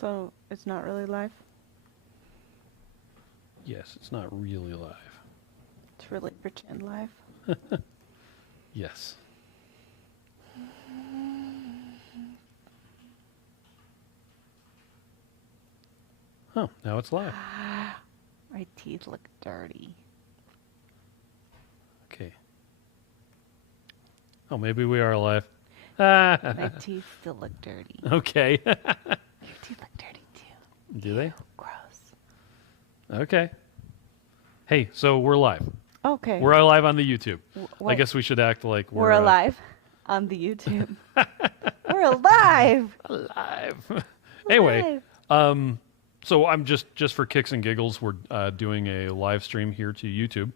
So it's not really live? Yes, it's not really live. It's really pretend live. Yes. Oh, now it's live. My teeth look dirty. Okay. Oh, maybe we are live. My teeth still look dirty. Okay. Your teeth look dirty too. Do they? Gross. Okay. Hey, so we're live. Okay. We're live on the YouTube. I What? guess we should act like We're alive on the YouTube. We're alive. alive. Anyway, Alive. so I'm just for kicks and giggles, we're doing a live stream here to YouTube.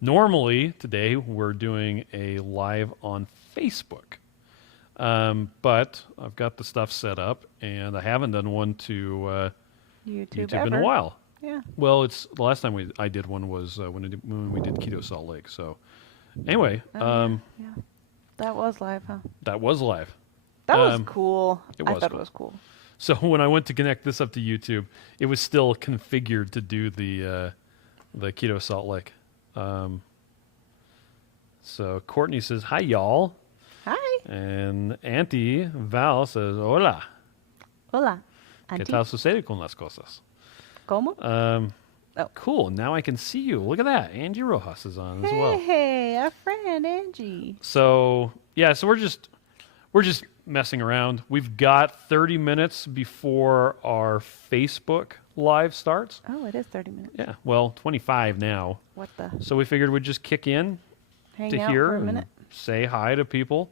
Normally today we're doing a live on Facebook, but I've got the stuff set up, and I haven't done one to YouTube in a while. Yeah. Well, it's the last time I did one was when we did Keto Salt Lake. So anyway, Yeah. That was live, huh? that was live. That was cool. it I was thought cool. it was cool. So when I went to connect this up to YouTube, it was still configured to do the Keto Salt Lake. So Courtney says, "Hi, y'all." Hi. And Auntie Val says, "Hola. Hola. ¿Qué Auntie. tal sucede con las cosas?" ¿Cómo? Oh. Cool. Now I can see you. Look at that. Angie Rojas is on as well. Hey, our friend Angie. So yeah, so we're just messing around. We've got 30 minutes before our Facebook live starts. Oh, it is 30 minutes. Yeah, well, 25 now. What the? So we figured we'd just kick in Hang to out here for a and minute. say hi to people.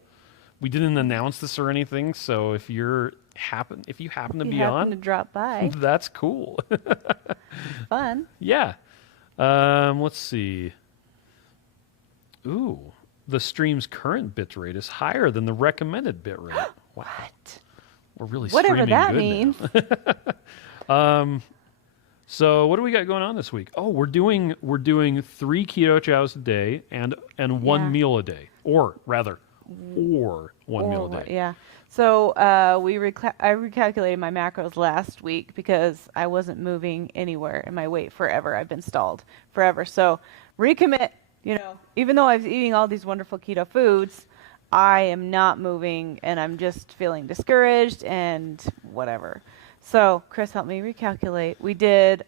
We didn't announce this or anything, so if you happen to You be happen on, to drop by. that's cool. Fun. Yeah. Let's see. Ooh, the stream's current bit rate is higher than the recommended bit rate. Wow. What? We're really Whatever streaming that good means. now. So what do we got going on this week? Oh, we're doing 3 keto chows a day and one Yeah. meal a day, or rather, one meal a day. Yeah. So I recalculated my macros last week because I wasn't moving anywhere in my weight forever. I've been stalled forever. So recommit, even though I was eating all these wonderful keto foods, I am not moving and I'm just feeling discouraged and whatever. So Chris helped me recalculate. We did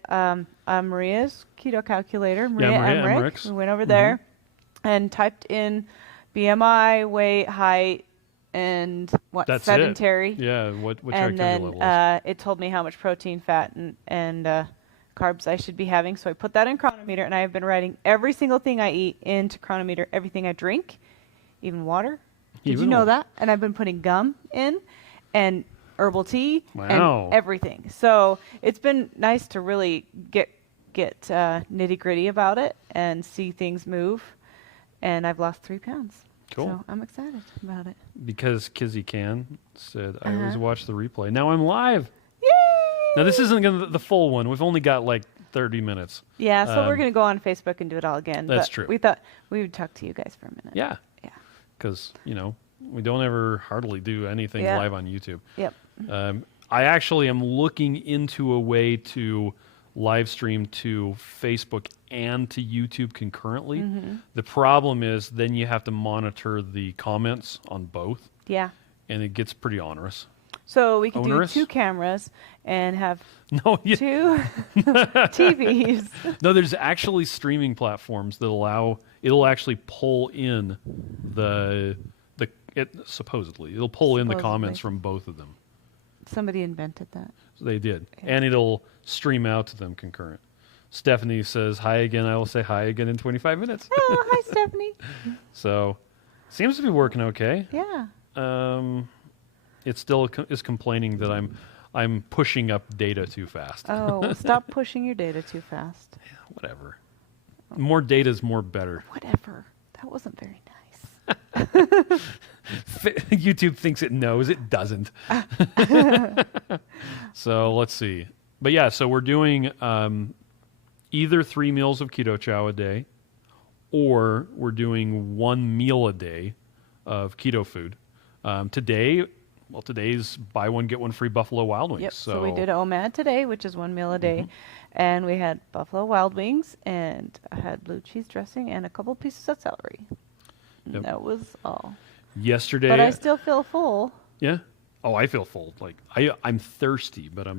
Maria's keto calculator, Maria Emmerich. We went over there and typed in BMI, weight, height, and That's sedentary. It. Yeah, what your And activity then level is. it told me how much protein, fat, and carbs I should be having. So I put that in Chronometer, and I have been writing every single thing I eat into Chronometer, everything I drink, even water. Did you know that? And I've been putting gum in, and herbal tea, Wow. and everything. So it's been nice to really get nitty gritty about it and see things move. And I've lost 3 pounds. Cool. So I'm excited about it. Because Kizzy Can said, I always watch the replay. Now I'm live. Yay! Now this isn't gonna the full one. We've only got like 30 minutes. Yeah, so we're going to go on Facebook and do it all again. That's but true. We thought we would talk to you guys for a minute. Yeah. Yeah. Because, we don't ever hardly do anything Yeah. live on YouTube. Yep. I actually am looking into a way to live stream to Facebook and to YouTube concurrently. Mm-hmm. The problem is then you have to monitor the comments on both, Yeah. and it gets pretty onerous. So we could Onerous? do 2 cameras and have No, 2 TVs. no, there's actually streaming platforms that it'll actually pull in supposedly it'll pull in the comments from both of them. Somebody invented that. So they did. Yeah. And it'll stream out to them concurrent. Stephanie says, hi again. I will say hi again in 25 minutes. Oh, hi, Stephanie. So, seems to be working okay. Yeah. It still is complaining that I'm pushing up data too fast. Oh, stop pushing your data too fast. Yeah, whatever. More data is more better. Whatever. That wasn't very nice. YouTube thinks it knows. It doesn't. So, let's see. But yeah, so we're doing either 3 meals of Keto Chow a day, or we're doing 1 meal a day of keto food. Today, well, today's buy one get one free Buffalo Wild Wings. Yep. So we did OMAD today, which is 1 meal a day, and we had Buffalo Wild Wings, and I had blue cheese dressing and a couple pieces of celery. Yep. And that was all. Yesterday, But I still feel full. yeah. Oh, I feel full. Like I'm thirsty, but I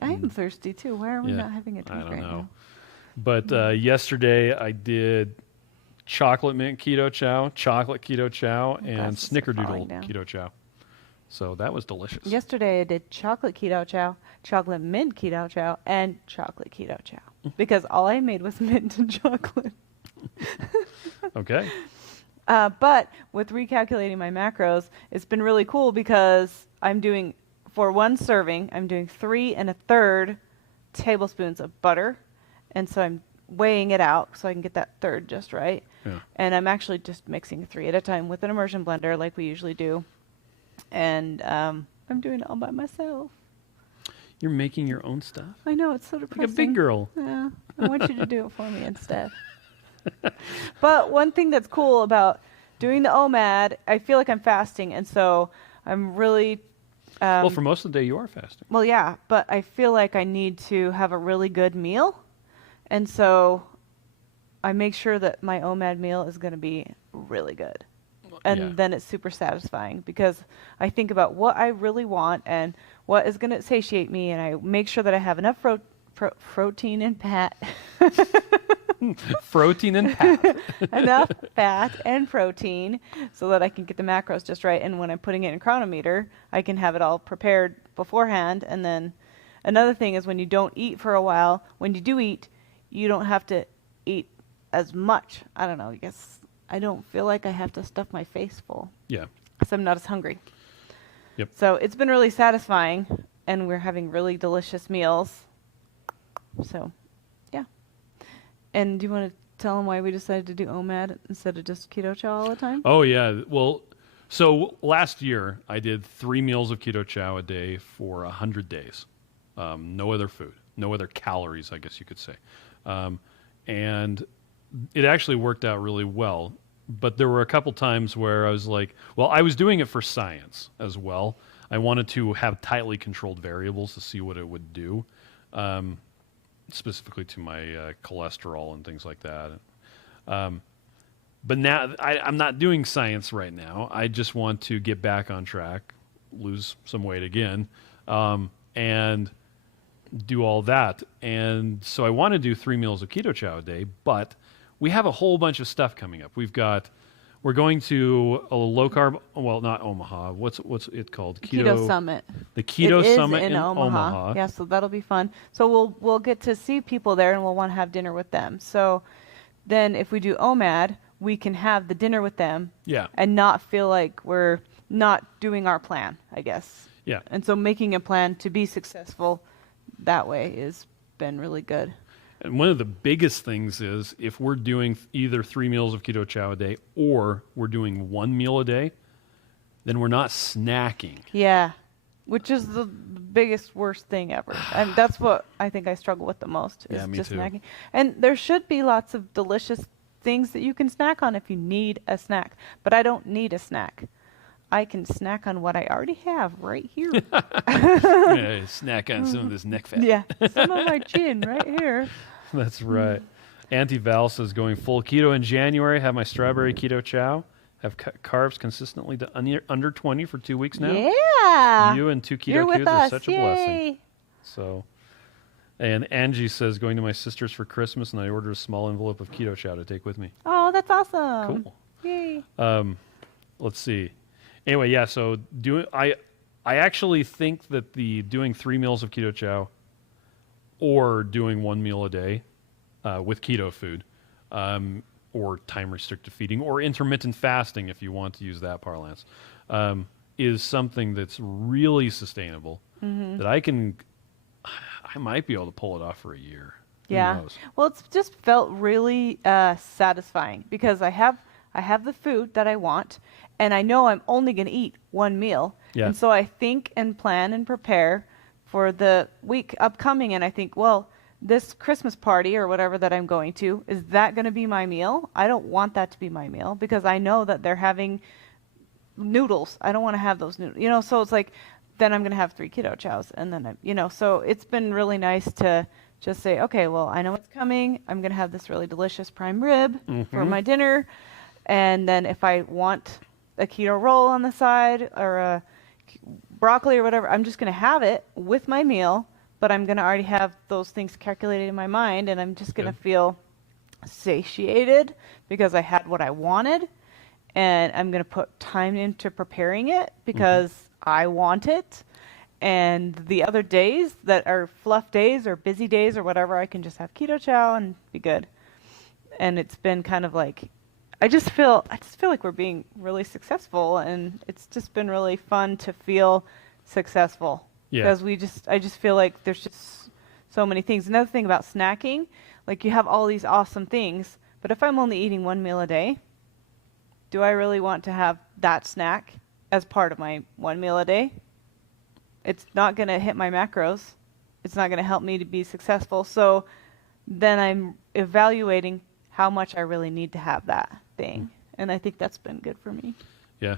am thirsty too. Why are we not having a drink I don't right know. now? But yesterday I did chocolate mint keto chow, chocolate keto chow, and glasses are falling snickerdoodle down. keto chow. So that was delicious. Yesterday I did chocolate keto chow, chocolate mint keto chow, and chocolate keto chow because all I made was mint and chocolate. Okay. But with recalculating my macros, it's been really cool because I'm doing, for one serving, I'm doing 3 1/3 tablespoons of butter. And so I'm weighing it out so I can get that third just right. Yeah. And I'm actually just mixing 3 at a time with an immersion blender like we usually do. And I'm doing it all by myself. You're making your own stuff? I know, it's so depressing. Like a big girl. Yeah, I want you to do it for me instead. But one thing that's cool about doing the OMAD, I feel like I'm fasting, and so I'm really... well, for most of the day you are fasting. Well, yeah, but I feel like I need to have a really good meal, and so I make sure that my OMAD meal is going to be really good. And then it's super satisfying because I think about what I really want and what is going to satiate me, and I make sure that I have enough protein and fat. Protein and fat. Enough fat and protein so that I can get the macros just right. And when I'm putting it in Chronometer, I can have it all prepared beforehand. And then another thing is when you don't eat for a while, when you do eat, you don't have to eat as much. I don't know. I guess I don't feel like I have to stuff my face full. Yeah. So I'm not as hungry. Yep. So it's been really satisfying, and we're having really delicious meals. So, yeah. And do you want to tell them why we decided to do OMAD instead of just Keto Chow all the time? Oh, yeah. Well, so last year I did 3 meals of keto chow a day for 100 days. No other food, no other calories, I guess you could say. And it actually worked out really well. But there were a couple times where I was like, well, I was doing it for science as well. I wanted to have tightly controlled variables to see what it would do, specifically to my cholesterol and things like that. But now I'm not doing science right now. I just want to get back on track, lose some weight again, and do all that. And so I want to do 3 meals of keto chow a day, but we have a whole bunch of stuff coming up. We're going to a low carb, well, not Omaha. What's it called? Keto Summit. The Keto It is Summit in Omaha. Omaha. Yeah, so that'll be fun. So we'll get to see people there, and we'll want to have dinner with them. So then if we do OMAD, we can have the dinner with them. Yeah. And not feel like we're not doing our plan, I guess. Yeah. And so making a plan to be successful that way has been really good. And one of the biggest things is if we're doing either 3 meals of keto chow a day or we're doing 1 meal a day, then we're not snacking. Yeah, which is the biggest, worst thing ever. And that's what I think I struggle with the most is Yeah, me just too. snacking. And there should be lots of delicious things that you can snack on if you need a snack. But I don't need a snack. I can snack on what I already have right here. Yeah, snack on some of this neck fat. Yeah, some of my chin right here. That's right. Auntie Val says going full keto in January. Have my strawberry keto chow. Have cut carbs consistently to under 20 for 2 weeks now. Yeah. You and 2 keto You're with kids us. are such a Yay. blessing. So, and Angie says going to my sister's for Christmas, and I ordered a small envelope of keto chow to take with me. Oh, that's awesome. Cool. Yay. Let's see. Anyway, yeah. So I actually think that the doing 3 meals of keto chow or doing 1 meal a day with keto food, or time restricted feeding, or intermittent fasting, if you want to use that parlance, is something that's really sustainable. That I might be able to pull it off for a year. Who Yeah. knows? Well, it's just felt really satisfying because I have the food that I want, and I know I'm only going to eat 1 meal. Yeah. And so I think and plan and prepare for the week upcoming, and I think, well, this Christmas party or whatever that I'm going to, is that going to be my meal? I don't want that to be my meal because I know that they're having noodles. I don't want to have those noodles. You know, so it's like, then I'm going to have 3 keto chows. And then, you know, so it's been really nice to just say, okay, well, I know it's coming. I'm going to have this really delicious prime rib for my dinner. And then if I want a keto roll on the side or a broccoli or whatever, I'm just going to have it with my meal, but I'm going to already have those things calculated in my mind, and I'm just going to feel satiated because I had what I wanted, and I'm going to put time into preparing it because I want it. And the other days that are fluff days or busy days or whatever, I can just have keto chow and be good. And it's been kind of like, I just feel like we're being really successful, and it's just been really fun to feel successful. Yeah. Because I just feel like there's just so many things. Another thing about snacking, like you have all these awesome things, but if I'm only eating 1 meal a day, do I really want to have that snack as part of my 1 meal a day? It's not going to hit my macros. It's not going to help me to be successful. So then I'm evaluating how much I really need to have that thing. And I think that's been good for me. Yeah.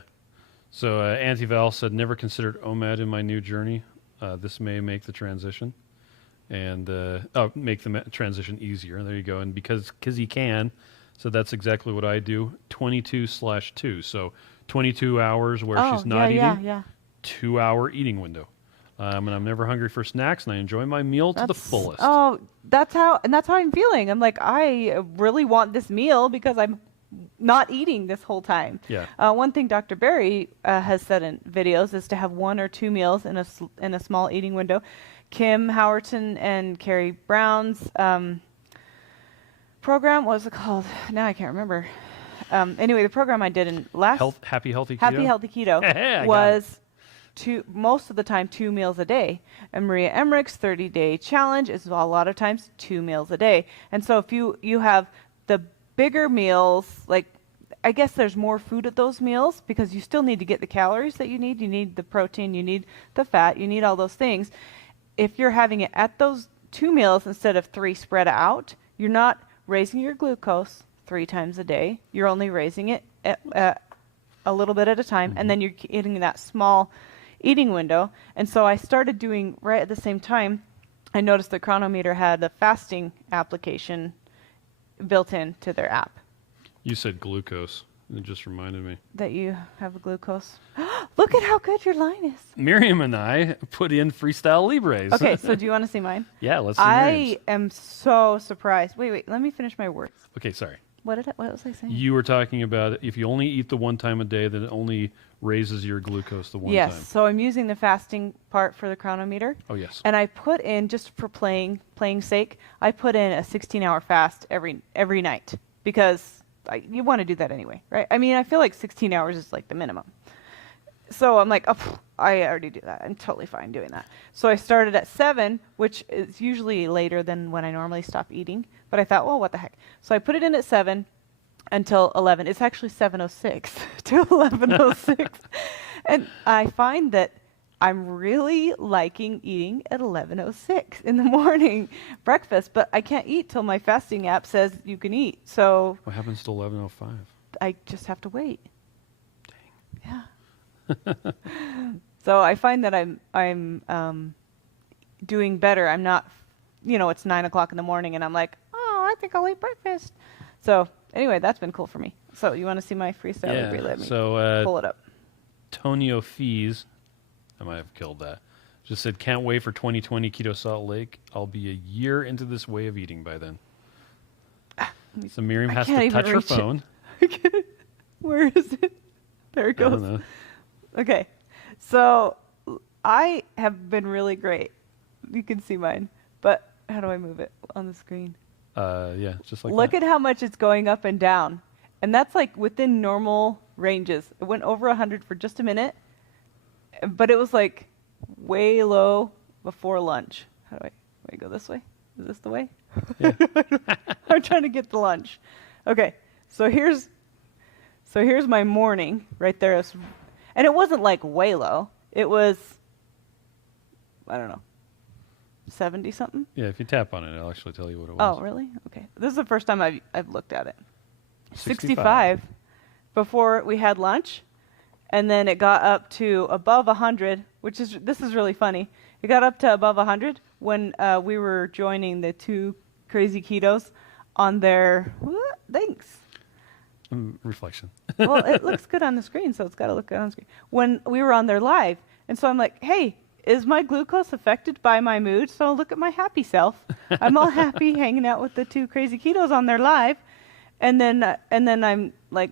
So Antival said, never considered OMAD in my new journey. This may make the transition and make the transition easier. There you go. And because he can, so that's exactly what I do. 22/2. So 22 hours where she's not eating. 2 hour eating window. And I'm never hungry for snacks, and I enjoy my meal to the fullest. Oh, that's how I'm feeling. I'm like, I really want this meal because I'm not eating this whole time. Yeah. One thing Dr. Berry has said in videos is to have 1 or 2 meals in a small eating window. Kim Howerton and Carrie Brown's program, what was it called? Now I can't remember. Anyway, the program I did in Happy Healthy Keto was most of the time 2 meals a day. And Maria Emmerich's 30-day challenge is a lot of times 2 meals a day. And so if you have the bigger meals, like I guess there's more food at those meals because you still need to get the calories that you need. You need the protein, you need the fat, you need all those things. If you're having it at those 2 meals instead of 3 spread out, you're not raising your glucose 3 times a day. You're only raising it a little bit at a time, and then you're eating that small eating window. And so I started doing right at the same time. I noticed the Chronometer had a fasting application built into their app. You said glucose. It just reminded me. That you have a glucose. Look at how good your line is. Miriam and I put in Freestyle Libres. Okay, so do you want to see mine? Yeah, let's see Miriam's. I am so surprised. Wait, let me finish my words. Okay, sorry. What was I saying? You were talking about if you only eat the 1 time a day, then it only raises your glucose the 1 time. Yes, so I'm using the fasting part for the Chronometer. Oh, yes. And I put in, just for playing sake, I put in a 16-hour fast every night because you want to do that anyway, right? I mean, I feel like 16 hours is like the minimum. So I'm like, I already do that. I'm totally fine doing that. So I started at 7, which is usually later than when I normally stop eating. But I thought, well, what the heck? So I put it in at 7 until 11. It's actually 7:06 to 11:06. And I find that I'm really liking eating at 11:06 in the morning breakfast, but I can't eat till my fasting app says you can eat. So what happens to 11:05? I just have to wait. Dang. Yeah. So I find that I'm doing better. I'm not, it's 9 o'clock in the morning and I'm like, I think I'll eat breakfast. So anyway, that's been cool for me. So you want to see my freestyle? Yeah. Let me So pull it up. Tonio Fees, I might have killed that, just said, can't wait for 2020 Keto Salt Lake. I'll be a year into this way of eating by then. So Miriam has to touch her phone. Where is it? There it goes. I don't know. Okay. So I have been really great. You can see mine. But how do I move it on the screen? Yeah, just like Look that. at how much it's going up and down. And that's like within normal ranges. It went over 100 for just a minute, but it was like way low before lunch. How do I go this way? Is this the way? Yeah. I'm trying to get the lunch. Okay, so here's my morning right there. And it wasn't like way low. It was, I don't know, 70 something. Yeah, if you tap on it, it'll actually tell you what it was. Oh, really? Okay. This is the first time I've looked at it. 65 before we had lunch, and then it got up to above 100, this is really funny. It got up to above 100 when we were joining the two crazy ketos on their thanks. Reflection. Well, it looks good on the screen, so it's got to look good on the screen. When we were on their live, and so I'm like, hey, is my glucose affected by my mood? So look at my happy self. I'm all happy hanging out with the two crazy ketos on their live, and then I'm like,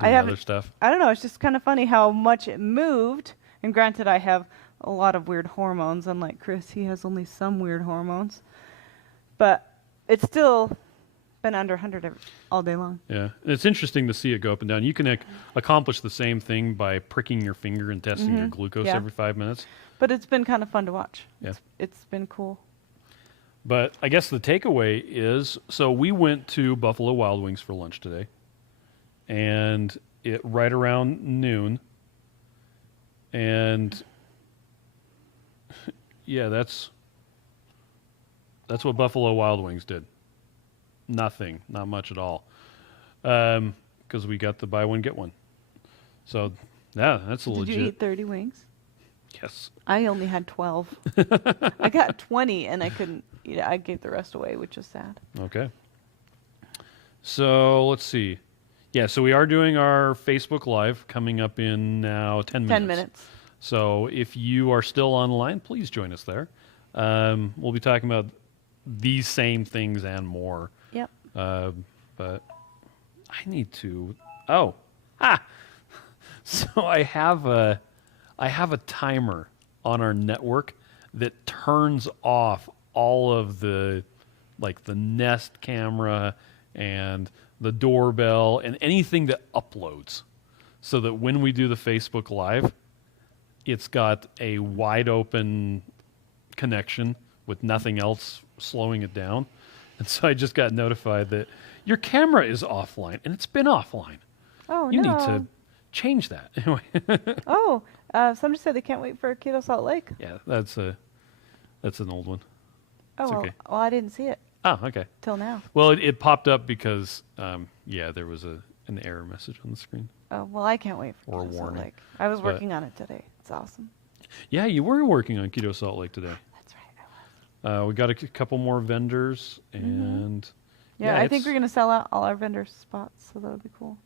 Doing other stuff. I don't know. It's just kind of funny how much it moved. And granted, I have a lot of weird hormones. Unlike Chris, he has only some weird hormones, but it's still been under 100 all day long. Yeah, it's interesting to see it go up and down. You can accomplish the same thing by pricking your finger and testing your glucose every 5 minutes. But it's been kind of fun to watch. Yeah. It's been cool. But I guess the takeaway is, so we went to Buffalo Wild Wings for lunch today, and right around noon, and yeah, that's what Buffalo Wild Wings did. Nothing, not much at all, because we got the buy one get one. So yeah, that's legit. Did you eat 30 wings? Yes. I only had 12. I got 20 and I couldn't eat it. I gave the rest away, which was sad. Okay. So let's see. Yeah, so we are doing our Facebook Live coming up in now 10 minutes. 10 minutes. So if you are still online, please join us there. We'll be talking about these same things and more. Yep. But I need to. So I have a timer on our network that turns off all of the Nest camera and the doorbell and anything that uploads, so that when we do the Facebook Live, it's got a wide open connection with nothing else slowing it down. And so I just got notified that your camera is offline, and it's been offline. Oh, you no. need to change that. Anyway. Somebody said they can't wait for Keto Salt Lake. Yeah, that's an old one. Oh, It's well, okay. well, I didn't see it Oh, okay. till now. Well, it popped up because, there was an error message on the screen. Oh, well, I can't wait for Or a Keto Salt warning. Lake. I was But- working on it today. It's awesome. Yeah, you were working on Keto Salt Lake today. That's right, I was. We got a couple more vendors, and Yeah, I think it's- we're going to sell out all our vendor spots, so that would be cool.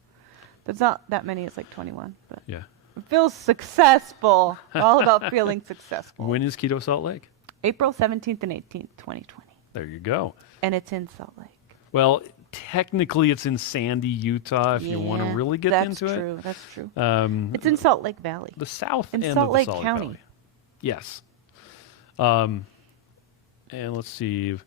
There's not that many. It's like 21. But Yeah. it feels successful. All about feeling successful. When is Keto Salt Lake? April 17th and 18th, 2020. There you go. And it's in Salt Lake. Well, technically, it's in Sandy, Utah. If you want to really get into it, That's true. it's It's in Salt Lake Valley. the south in end Salt of Lake the Salt County. Valley. Yes. And let's see.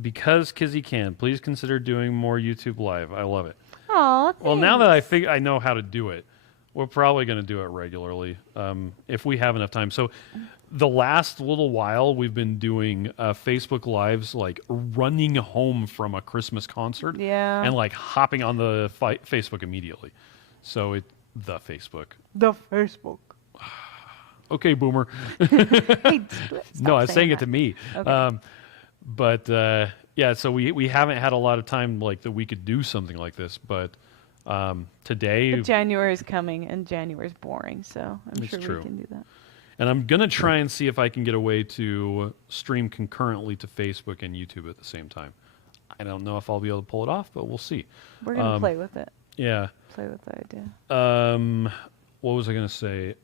Because Kizzy can, please consider doing more YouTube Live. I love it. Oh, Well, now that I know how to do it, we're probably going to do it regularly if we have enough time. So the last little while, we've been doing Facebook Lives, like running home from a Christmas concert. Yeah. And like hopping on the Facebook immediately. So the Facebook. The Facebook. Okay, boomer. Hey, No, I was saying it to me. Okay. But yeah, so we haven't had a lot of time like that we could do something like this. But today, But January's coming, and January's boring, so I'm It's sure true. we can do that. and I'm gonna try and see if I can get a way to stream concurrently to Facebook and YouTube at the same time. I don't know if I'll be able to pull it off, but we'll see. We're going to play with it. Yeah. Play with the idea. What was I gonna say?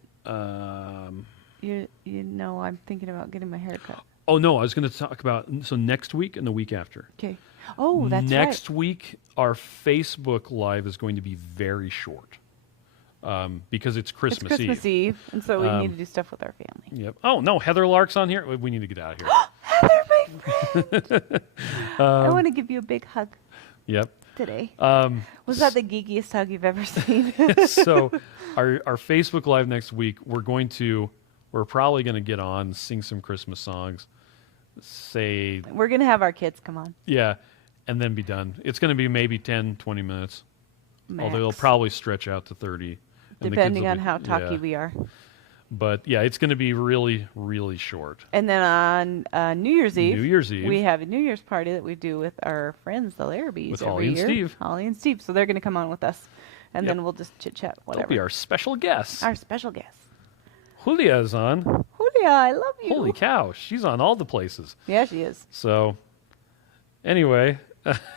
You know, I'm thinking about getting my hair cut. Oh no, I was gonna talk about next week and the week after. Okay. Oh, that's Next right. week, our Facebook Live is going to be very short because it's It's Christmas Christmas Eve, and so we need to do stuff with our family. Yep. Oh no, Heather Lark's on here. We need to get out of here. Heather, my friend! I want to give you a big hug Yep. today. Was that the geekiest hug you've ever seen? So our Facebook Live next week, we're probably gonna get on, sing some Christmas songs, say We're going to have our kids come on. yeah, and then be done. It's gonna be maybe 10, 20 minutes. Although it'll Max. probably stretch out to 30. and the kids Depending will on be- how talky yeah. we are. But yeah, it's going to be really, really short. And then on New Year's Eve, New Year's Eve. we have a New Year's party that we do with our friends, the Larrabees, With every Ollie and year. Steve. Ollie and Steve. So they're going to come on with us. and Yep. then we'll just chit chat. They'll Whatever. be our special guests. Our special guest, Julia's on. Julia. I love you. Holy cow, she's on all the places. Yeah, she is. So, anyway,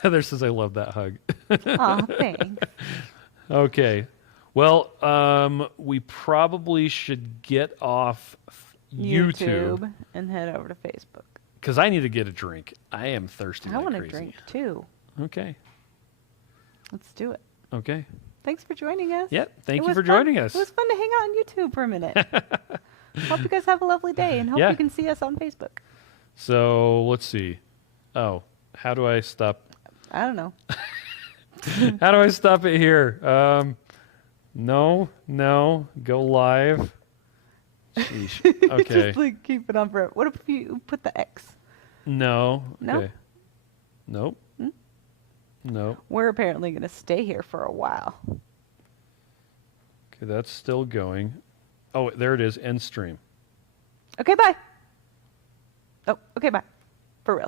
Heather says, I love that hug. Aw, thanks. Okay. Well, we probably should get off YouTube and head over to Facebook. because I need to get a drink. I am thirsty I like want to crazy. drink too. Okay. Let's do it. Okay. Thanks for joining us. Yep. Thank It you was for fun. joining us. It was fun to hang out on YouTube for a minute. Hope you guys have a lovely day, and hope Yeah. you can see us on Facebook. So let's see. Oh, how do I stop? I don't know. How do I stop it here? No. Go live. Sheesh. Okay. Just like keep it on forever. What if you put the X? No. No? Okay. Nope. Nope. We're apparently going to stay here for a while. Okay, that's still going. Oh, there it is. End stream. Okay, bye. Oh, okay, bye. For real.